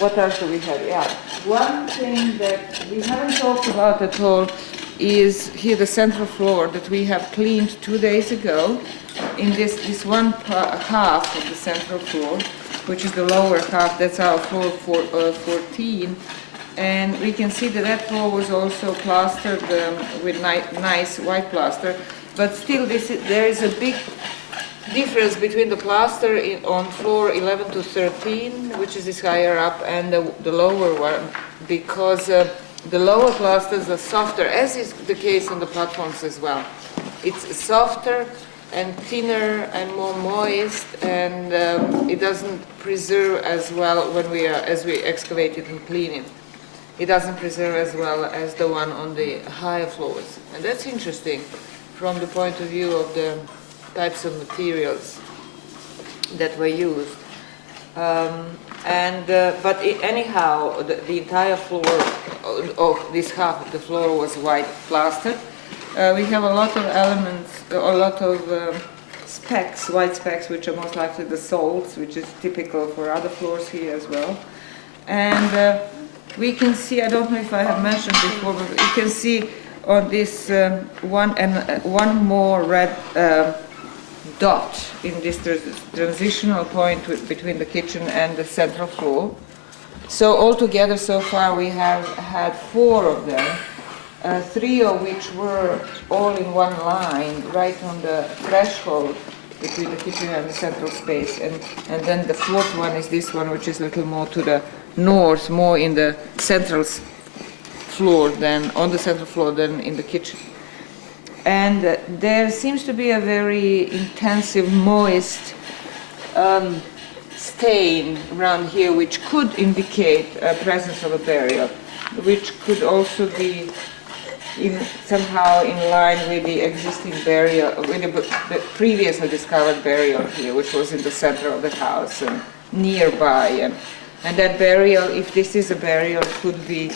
what else do we have? Yeah, one thing that we haven't talked about at all is here the central floor that we have cleaned 2 days ago. In this one half of the central floor, which is the lower half, that's our floor 14, and we can see that that floor was also plastered with nice white plaster, but still there is a big difference between the plaster on floor 11 to 13, which is this higher up, and the lower one, because the lower plasters are softer, as is the case on the platforms as well. It's softer and thinner and more moist, and it doesn't preserve as well as we excavate it and clean it. It doesn't preserve as well as the one on the higher floors, and that's interesting from the point of view of the types of materials that were used. Anyhow, the entire floor of this half of the floor was white plastered. We have a lot of elements, a lot of specks, white specks, which are most likely the salts, which is typical for other floors here as well. And we can see, I don't know if I have mentioned before, but you can see on this one more red dot in this transitional point between the kitchen and the central floor. So altogether so far we have had 4 of them, 3 of which were all in one line right on the threshold between the kitchen and the central space, and then the 4th one is this one, which is a little more to the north, more in the central floor than on the central floor than in the kitchen. And there seems to be a very intensive moist stain around here, which could indicate a presence of a burial, which could also be somehow in line with the existing burial, with the previously discovered burial here, which was in the center of the house and nearby. And that burial, if this is a burial, could be,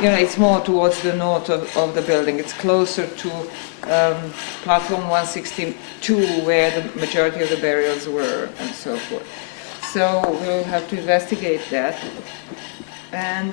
it's more towards the north of the building. It's closer to platform 162, where the majority of the burials were, and so forth. So we'll have to investigate that. And